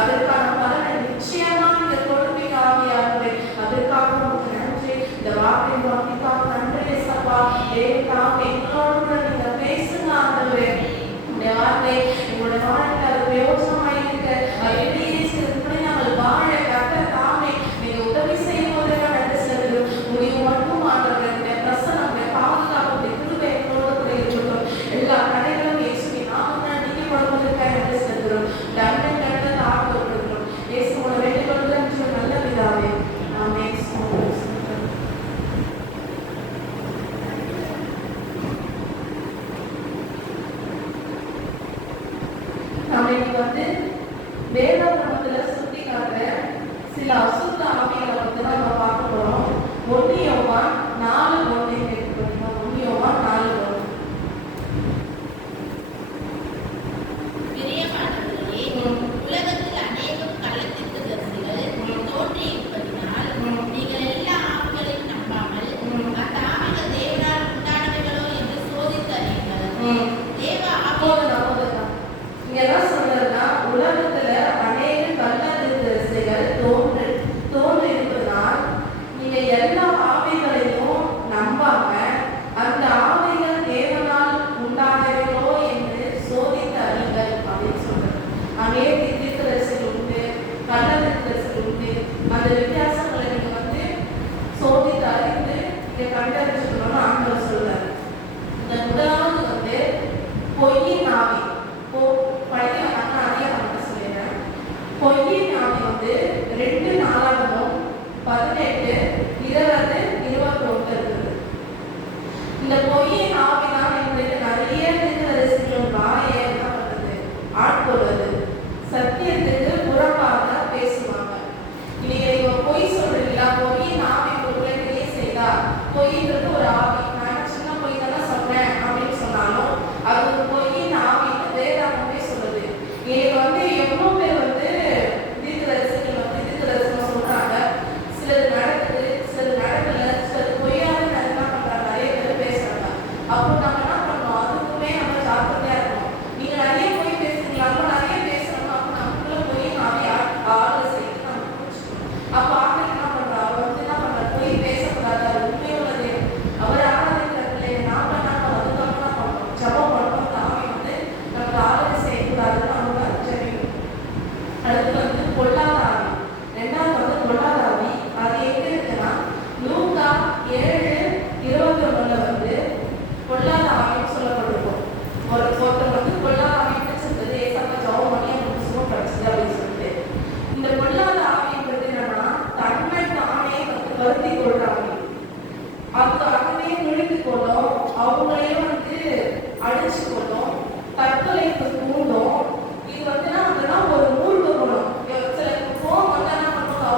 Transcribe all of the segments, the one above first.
அதற்கான பலனை நிச்சயமா நீங்க கொடுப்பீங்க ஆவியானவரே. அதற்காக உங்களுக்கு நன்றி. இந்த வார்த்தை வார்த்தைக்காக நன்றி ஏசப்பா. தேவனாக எங்களோடு கூட நீங்க பேசுங்க ஆண்டவரே. இந்த வார்த்தை எங்களுடைய வாழ்க்கையில் அது பிரயோஜனமாக இருக்க அப்படியே சிறப்புடன் நாங்கள் வாழ கர்த்தர் தாமே நீங்க உதவி செய்யும் போதெல்லாம் நன்றி செலுத்துகிறோம். முடிவு மட்டும் ஆண்டவரே உங்களுடைய பிரசன்னம் பாதுகாப்பு கிருபை எங்களோடு கூட இருக்கட்டும். எல்லா தடைகளும் இயேசுவின் நாமத்தில் நீக்கப்படுவதற்காக நன்றி செலுத்துகிறோம். நன்றி நன்றி ஆக்கப்படுகிறோம். இயேசுவோட வேண்டுகோளுக்கு நல்ல பிதாவே ஆமென். வந்து வேதாகமத்துல சுட்டி காட்டுற சில அசுத்த ஆவிகளை வந்து நம்ம பார்க்க போறோம். 1 யோவான் 4:1 கேட்கப்படுமா? 1 யோவான் 4:1. பிரியமானவர்களே, உலகத்தில் அநேகம் கள்ளத்தீர்க்கதரிசிகள் தோன்றியிருப்பதினால் நீங்கள் எல்லா ஆவிகளையும் நம்பாமல் அந்த ஆவிகள் தேவனால் உண்டானவைகளோ என்று சோதித்தறியுங்கள். தேவ ஆவிதான் இங்கதான் சொல்றதுன்னா உலகத்துல அநேக கள்ளத்தீர்க்கதரிசிகள் தோன்றி இருப்பதனால் நீங்க எல்லா ஆவிகளையும் நம்பாம அந்த ஆவிகள் தேவனால் உண்டானவைகளோ என்று சோதித்து அறியுங்கள் அப்படின்னு சொல்றது. அநேக தீர்க்கதரிசிகள் உண்டு, கள்ளத்தீர்க்கதரிசிகள் உண்டு. அந்த வித்தியாசங்களை நீங்க வந்து சோதித்து அறிந்து நீங்க கண்டறிஞ்சுக்கணும்னு ஆண்டவர் சொல்றாரு. இந்த முதலாவது வந்து பொய்யின் ஆவி. படிக்க அதிக பண்ண சொல்லிடுறேன். பொய்யின் ஆவி வந்து 2 நாளாகவும் 18, 20, 21 இருக்குது. இந்த பொய்யின் ஆவி தான் எங்களுக்கு நிறைய தீர்க்கதரிசிகளின் வாயை என்ன பண்றது? ஆட்கொள்வது. சத்தியத்துக்கு புறம்பாக பேசுவாங்க. இன்னைக்கு நீங்க பொய் சொல்றீங்களா? பொய்யின் ஆவி உங்களை செய்தா பொய்ன்றது ஒரு ஆவி. நான் சின்ன பொய் தானே சொல்றேன் அப்படின்னு சொன்னாலும் அது ஒரு பொய்யின் ஆவி. வேதாகமே சொல்லுது. இன்னைக்கு வந்து எவ்வளோ பேர் வந்து தீர்க்கதரிசிகள் வந்து தீர்க்கதரிசனம் சொல்றாங்க. சிலது நடக்குது, சிலது நடக்கல, சிலது பொய்யாத என்ன பண்றாங்க, நிறைய பேர் பேசுறாங்க. அப்போ நம்ம என்ன பண்ணணும்? அதுக்குமே நம்ம ஜாக்கிரதையா இருக்கணும். நீங்க நிறைய பொய் பேசுறீங்களா? நிறைய பேசுறாங்க. அப்போ நமக்குள்ள பொய் நிறைய ஆறு செய்து நம்ம புரிஞ்சுக்கணும். அப்போ ஆட்கள் என்ன பண்றா? அவர் வந்து என்ன பண்ற? பொய் பேசக்கூடாது, அது உண்மை உள்ளது. அவர் ஆராதிக்கிறார்களே, நாம என்ன அதுக்காக என்ன பண்ணணும்? ஜபம் பண்ணணும். ஆராதனை செய்யக்கூடாதுன்னு அவங்க தெரியும். அடுத்து வந்து பொல்லாத ஆவி. 2வது வந்து பொல்லாத ஆவி. அது எங்க இருக்குன்னா லூக்கா 7:21 வந்து பொல்லாத ஆவின்னு சொல்லப்பட்டிருக்கும். ஒருத்தர் வந்து பொல்லாத ஆவி பிடிச்சிருந்தது, ஏசப்பா ஜெபம் பண்ணி அவங்களுக்கு சுகம் கிடைச்சது அப்படின்னு சொல்லிட்டு. இந்த பொல்லாத ஆவின்றது என்னன்னா தன்மை தானே வந்து வருத்தி கொள்றாங்க. அதுவே நுழைத்து கொள்ளும், அவங்களையும் வந்து அடிச்சு கொள்ளும், தற்கொலைக்கு தூண்டும். இது வந்து ஒரு மூழ்க குணம். சில கோவம் வந்து என்ன பண்ணுவாங்க?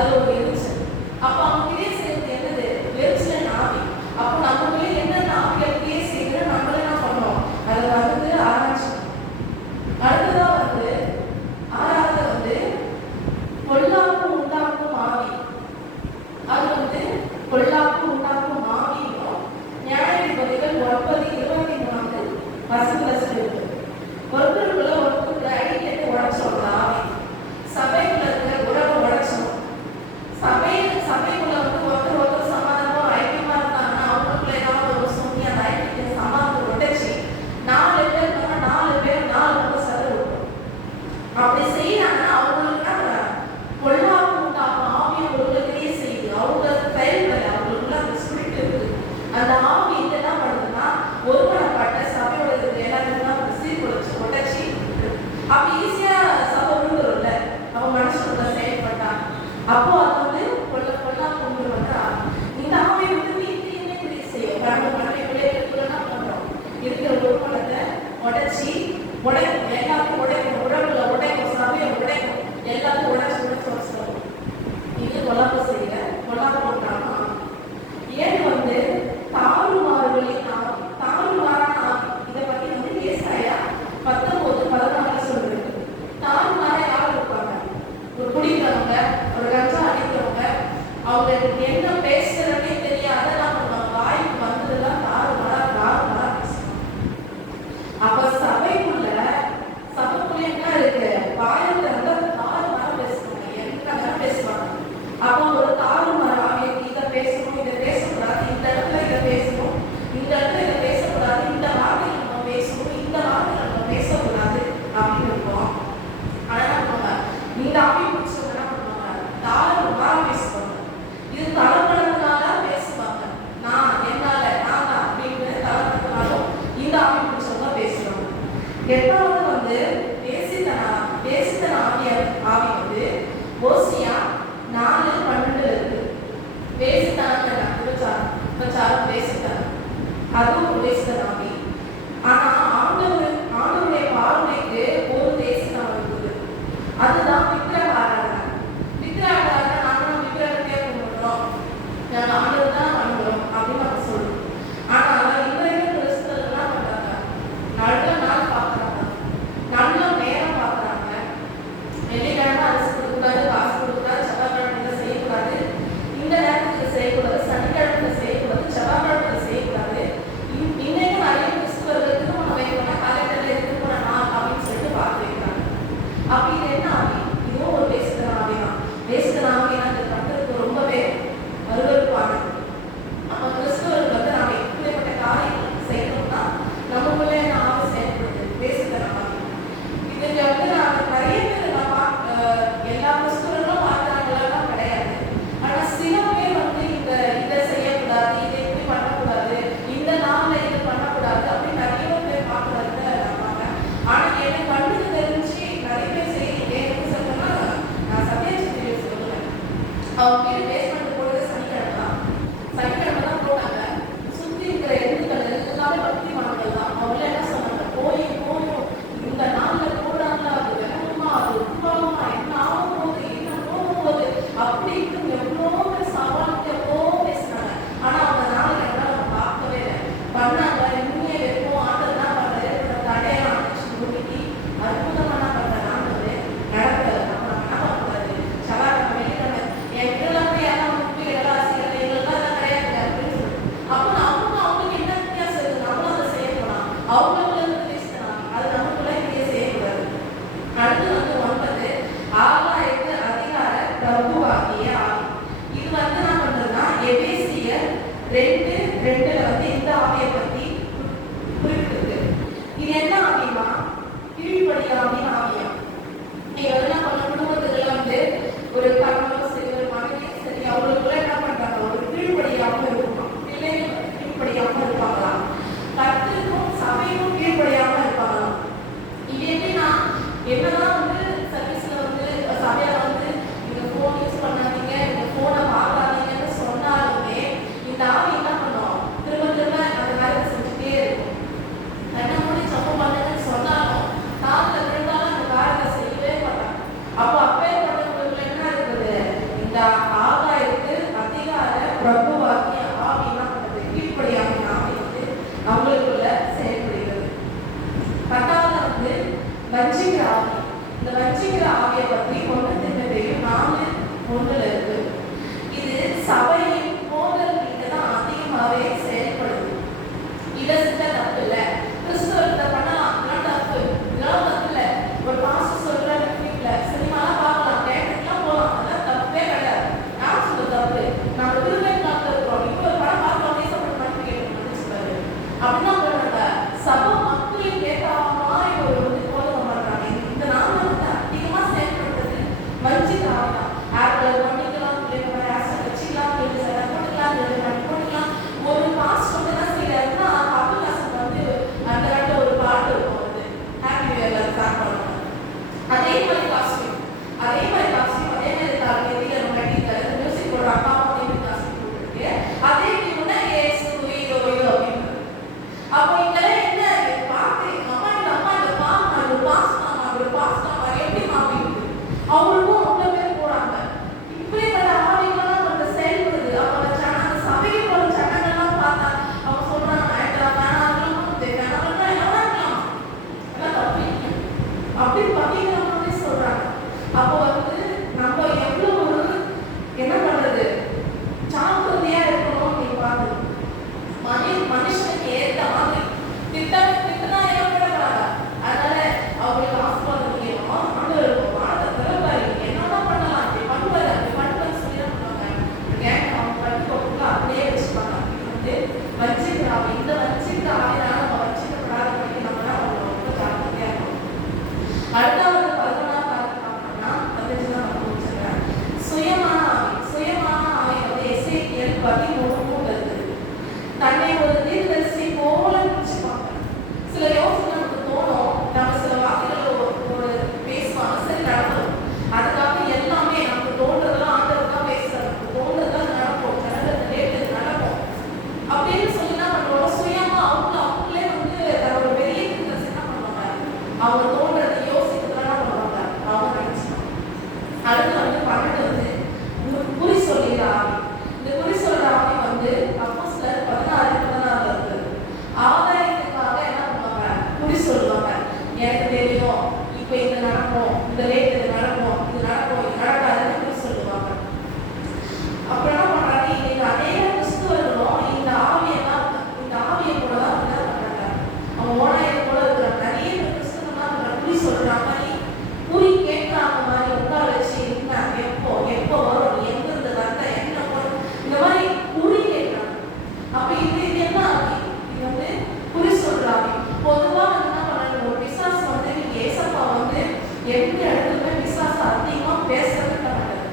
அது ஒரு எரிச்சல். அப்போ அவங்க கிரியை செய்யறது என்னது? எரிச்சல் ஆவி. அப்போ நமக்குள்ளே என்னென்ன ஆவிகள் கிரியை செய்கிற நம்மளே என்ன பண்ணோம்? அதை வந்து ஆராய்ச்சி. அடுத்ததா வந்து ஆறாவது வந்து பொல்லாப்பு உண்டாக்கும் ஆவி. அது வந்து பொல்லாப்பு உண்டாக்கும் ஆவியும் நியாயாதிபதிகள் 9:23 வசனத்துல சொல்லிருக்கு. ஒருத்தருக்குள்ள ஒருத்தருக்குள்ள அடிக்கடி உடைச்சோம் ஆவி. சபைக்குள்ள இருக்கிற உறவை உடைச்சோம். சபைக்குள்ள வந்து ஒருத்தர் சமாதானமா ஐக்கியமா இருந்தாங்கன்னா அவங்களுக்குள்ள ஏதாவது ஒரு சொல்லி அந்த ஐக்கியத்தை சமாதானம் உடைச்சி 4 பேர் 4 பக்கம் சதை விட்டோம். அப்படி செய்யறாங்கன்னா அவங்களுக்கு பொல்லாப்பு உண்டாகும் ஆவி அவங்களுக்குள்ளேயே செய்யுது. அவங்க செயல்பட அவங்களுக்குள்ள அந்த ஸ்பிரிட் இருக்கு. அந்த ஆவி என்ன பண்ணுதுன்னா ஒருமனப்பட்ட சபையோட இருக்கிற எல்லாருக்கும் சீர்குலைச்சு உடைச்சி அப்ப ஈஸியா சபை விழுந்துரும்ல அவன் மனுஷனுக்குள்ள செயல்பட்டா. அப்போ அது வந்து பொல்லாப்பு உண்டு வந்தா இந்த ஆவி வந்து வீட்டையுமே கிரியை செய்யும். நம்ம மனைவி பிள்ளைகளுக்குள்ள என்ன பண்றோம்? இருக்கிற ஒருமனத்தை உடைச்சி உடைக்கும். எல்லாத்தையும் உடைக்கும். உறவுல உடைக்கும். சபையை உடைக்கும். எல்லாத்தையும் உடைச்சு வச்சுருவோம். இது பொல்லாப்பு செய்யல. பொல்லாப்பு பண்றாங்க. ஏன் வந்து தாறுமாறுகளின் ஆவி, தாறுமாறான ஆவி. இதை பத்தி வந்து ஏசாயா 19:14 சொல்றது. தாறுமாறா யார் இருப்பாங்க? ஒரு குடிக்கிறவங்க, ஒரு கஞ்சா அடிக்கிறவங்க, அவங்க என்ன பேசுறதுன்னே தெரியாத நம்ம வாய்க்கு வந்ததெல்லாம் தாறுமாறா பேசுவாங்க. அப்ப சபைக்குள்ள என்ன இருக்கு? வாயில இருந்து தாறுமாறா பேசுவாங்க. என்ன பேசுவாங்க? அப்போ ஒரு தாறுமாறா இதை பேசணும், இதை பேசக்கூடாது, இந்த இடத்துல இதை பேசணும், இந்த இடத்துல இதை பேசக்கூடாது, இந்த வார்த்தை நம்ம பேசணும், இந்த வார்த்தை நம்ம பேசக்கூடாது அப்படின்னு இருக்கோம். ஆனா என்ன பண்ணுவாங்க? இந்த ஆவி பிடிச்சவங்க என்ன பண்ணுவாங்க? தாறுமாறா பேசுவாங்க. இது தலைப்படத்தினால பேசுவாங்க. நான் என்னால நான் தான் அப்படின்னு தலைப்படத்தினாலும் இந்த ஆவி பிடிச்சவங்க பேசுவாங்க. எட்டாவது வந்து பேசித்தன ஆவி வந்து ஓசியா 4:12 இருக்கு. பேசித்தனம் விபச்சாரம் பேசித்தனம், அதுவும் பேசித்தன ஆவி. ஆனா ஆண்டவருடைய பார்வைக்கு ஒரு தேசித்தனம் இருக்குது. அதுதான் விக்கிரக ஆராதனை. விக்கிரக ஆராதனை நாங்களும் விக்கிரகத்தையே கும்பிடுறோம், நாங்கள் ஆண்டவர் தான் பண்ணுறோம் அப்படின்னு நம்ம சொல்றோம். ஆனா இன்றைய கிறிஸ்தவர்கள் என்ன பண்றாங்க? நல்ல நாள் பார்க்குறாங்க, நல்ல நேரம் பார்க்குறாங்க. வெள்ளிக்கிழமை அரிசி கொடுக்கூடாது, காசு கொடுக்கூடாது, செவ்வாய்க்கிழமை செய்யக்கூடாது, இந்த நேரத்துக்கு செய்யக்கூடாது, சனிக்கிழமை செய்யக்கூடாது, செவ்வாய்க்கிழமை செய்யக்கூடாது. இன்னைக்கும் நிறைய கிறிஸ்தவர்கள் திருமணம் வைக்கணும்னா காலையில திருமண நாள் அப்படின்னு சொல்லிட்டு பார்த்து வைக்கிறாங்க. அப்படி இது என்ன ஆவி? இதுவும் ஒரு வேசித்தன ஆவி தான். வேசித்தன ஆவினா அந்த கட்டத்துக்கு ரொம்பவே அருவருப்பானது. அப்ப கிறிஸ்தவர்கள் வந்து நாம இப்படிப்பட்ட காரியங்கள் செய்யணும்னா நமக்குள்ளே ஆவி செயல்படுது. வேசித்தன ஆவி இதுக்கு வந்து நான் நிறைய பேர் எல்லா கிறிஸ்தவர்களும் பார்க்கிறாங்களா கிடையாது. ஆனா சில பேர் வந்து இதை செய்யக்கூடாது, இதை இப்படி பண்ணக்கூடாது, இந்த நாள்ல இது பண்ணக்கூடாது அப்படின்னு நிறைய பேர் பார்க்கறத நம்பாங்க. ஆனா எனக்கு கண்ணுக்கு தெரிஞ்சு நிறைய பேர் செய்யறீங்க. எப்படி சொல்றேன்னா நான் சத்யாஜி சொல்லுவேன். அவங்க பேர் பேஸ்மெண்ட் போடுறது சனிக்கிழமை தான் போட்டாங்க. சுத்தி இருக்கிற எண்ணுகள் எல்லாமே பக்திமான்கள் தான். அவங்க என்ன சொன்னாங்க? போயும் இந்த நாள்ல போடாமல அது வேணுமா, அது உருவாகுமா, என்ன ஆகும் போது, என்ன போகும்போது அப்படின்னு எவ்வளோ பேர் சவாலுக்கு எவ்வளோ பேசினாங்க. ஆனா அவங்க நாளைக்கு எல்லாம் நம்ம பார்க்கவே இல்லை. பண்ணாங்க இன்னுமே வைப்போம். ஆண்டர் என்ன பண்றாரு? தடையெல்லாம் அடிச்சு முடிக்கி அற்புதமான பண்ற ஆண்டது நடக்கல. நம்ம என்ன பண்றாரு? செவ்வாய்க்கிழமை வெள்ளிக்கிழமை என் இதெல்லாம் யாரும் முப்பி எல்லாம் செய்யறது எங்களுக்குலாம் கிடையாது அப்படின்னு சொல்லி அப்போ அவங்களுக்கு என்ன வித்தியாசம் இருக்கு? நம்மளும் அதை செய்ய போலாம். அவங்களுக்குள்ள இருந்து பேசினாங்க, அது நமக்குள்ள இங்கே செய்யக்கூடாது. அடுத்து வந்து 9 ஆகாயத்து அதிகார பிரபுவாகிய ஆவி. இது வந்து என்ன பண்றதுன்னா எபேசியர் 2:2 வந்து இந்த ஆவியை பத்தி குறிப்பிட்டிருக்கு. இது என்ன ஆவியா? கீழ்ப்படியாவின் ஆவியா. நீங்க என்ன பண்ண குடும்பத்துக்குள்ள வந்து ஒரு கணவனும் சரி, ஒரு மனைவியும் சரி, அவங்களுக்குள்ள என்ன பண்றாங்க? ஒரு கீழ்ப்படியாம இருக்கணும். பிள்ளைகள் கீழ்ப்படியாம இருப்பாங்களா? கர்த்தருக்கும் சபைக்கும் கீழ்ப்படியாம இருப்பாங்களா? இது எப்படின்னா என்னதான் வந்து சர்வீஸ்ல வந்து சபையில வந்து இந்த போன் யூஸ் பண்ணாதீங்க, இந்த போனை பார்க்காதீங்கன்னு சொன்னாலுமே இந்த ஆவி என்ன பண்ணும்? திரும்ப திரும்ப அந்த வேலை ஆகாயத்து அதிகார பிரபுவாகிய ஆவினா கீழ்ப்படியான ஆவி வந்து அவங்களுக்குள்ள செயல்படுகிறது. பத்தாவது வந்து வஞ்சிக்கிற ஆவி. இந்த வஞ்சிக்கிற ஆவியை பற்றி 1 இருக்கு. இது சபையின் போதல்கிட்ட தான் அதிகமாகவே செயல்படுது. இதை செஞ்சா தப்பு இல்லை, கிறிஸ்தவத்தை பண்ணலாம், இதெல்லாம் தப்பு, இதெல்லாம் தப்பு இல்லை. ஒரு பாஸ்டர் சொல்ற வீட்டுல சினிமாலாம் பார்க்கலாம், தேட்டருக்குலாம் போகலாம், அதெல்லாம் தப்பே கிடையாது. யார் சொல்ற தப்பு? நம்ம திருவிழாக்க இருக்கிறோம், இப்போ ஒரு படம் பார்க்கலாம், பேசப்பட்ட மட்டும் கேட்கணும்னு சொல்றாரு. அப்படின்னா சொல்றாங்க, சபை மக்களுக்கு ஏற்ற மாதிரி ஒரு வந்து போதனை பண்றாங்க. இந்த நாள் வந்து அதிகமா செயல்படுறது வஞ்சிக்க ஆகலாம். ஆப்பிள் பண்ணிக்கலாம், வச்சுக்கலாம், போட்டுக்கலாம். ஒரு பாஸ்ட் வந்து என்ன செய்யறாருன்னா கபிலாசன் வந்து அந்த இடத்துல ஒரு பாட்டு இருக்கும், வந்து ஹாப்பி நியூ இயர்ல ஸ்டார்ட் பண்ணுவாங்க. அதே மாதிரி காஸ்டியூம் அதே மாதிரி காலையில நம்ம கட்டிக்கிறது மியூசிக் போடுற அப்பா அம்மா காஸ்டியூம் போட்டுருக்கு. அதே டியூனை ஏசு இதோ அப்படின்னு. அப்போ இதெல்லாம் என்ன பார்த்து அம்மா இந்த பாஸ்ட் எப்படி மாறிடுது? அவங்களுக்கும் அவ்வளோ பேர் போறாங்க. இப்படிப்பட்ட ஆவிகள்லாம் நம்ம செயல்படுது. அவங்க அந்த சபைக்கு போற சட்டங்கள்லாம் பார்த்தா அவங்க சொல்றாங்க அப்படி பண்ணிக்கிறவங்களே சொல்றாங்க. அப்போ வந்து நம்ம எவ்வளவு ஒரு என்ன பண்றது ஜாக்கிரதையா இருக்கணும். நீ பாருங்க, மனுஷனுக்கு ஏற்ற மாதிரி திட்டனா ஏற்படுறாங்க. அதனால அவங்களுக்கு ஆசீர்வாதம் வேணும், அங்க இருக்கும் என்னதான் பண்ணலாம், அப்படி பண்ணுவாரு அப்படி பண்ணுவாரு சொல்லி அவங்க படிக்க அப்படியே வச்சுப்பாங்க. வந்து வச்சுக்கிறாங்க. இந்த வச்சுக்கிற ஆவினால நம்ம வச்சுக்கப்படாத படிக்க நம்மளா அவங்க ரொம்ப ஜாக்கிரதையா இருக்கணும். அடுத்தாவது 15 சுயமான ஆவி வந்து எசேக்கியேல் 13 இருக்குது. தன்னை ஒரு தீர்க்கதரிசி போல நினைச்சுப்பாங்க. சில யோசனை நமக்கு தோணும், நம்ம சில வார்த்தைகள் ஒரு பேசுவாங்க, சரி நடக்கும். அதுக்காக எல்லாமே நமக்கு தோன்றதெல்லாம் ஆண்டவர் தான் பேசுறாரு, நமக்கு தோன்றதுதான் நடக்கும், நடக்கிறது நடக்கும் அப்படின்னு சொல்லினா நம்மளோட சுயமா அவங்களே வந்து தன்னோட பெரிய தீர்க்கதரிசி என்ன பண்ணுவாங்க, அவங்க தோன்றது யோசிக்கிறதுலாம் பண்ணுவாங்க, அவங்க நினைச்சுப்பாங்க. அடுத்து வந்து 12 வந்து குறி சொல்லிற ஆவி. இந்த குறி சொல்ற ஆவி வந்து அப்போஸ்தலர் 16 இருக்குது. ஆதாயத்துக்காக என்ன பண்ணுவாங்க, குறி சொல்லுவாங்க. எனக்கு தெரியும் இப்போ இது நடக்கும், இந்த ரேட் இது நடக்கும், இது நடக்காதுன்னு குறி சொல்லுவாங்க. அப்புறம் என்ன பண்றாங்க, இன்னைக்கு அநேக கிறிஸ்துவர்களும் இந்த ஆவியை கூட தான் என்ன பண்றாங்க, அவங்க ஓனாயை கூட இருக்கிற நிறைய கிறிஸ்துவெல்லாம் குறி சொல்ற மாதிரி குறி கேட்கறாங்க மாதிரி உட்கார வச்சு என்ன எப்போ வரும், எங்க இருந்து வந்த என்ன வரும், இந்த மாதிரி குறி கேட்கறாங்க. அப்ப இது என்ன ஆவி? இது வந்து குறி சொல்றாங்க. பொதுவா என்ன பண்றாங்க, ஒரு பிசாசு வந்து ஏசப்பா வந்து எந்த இடத்துலயுமே பிசாசு அதிகமா பேசுறது மாட்டாரு,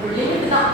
ஒரு லிமிட் தான்.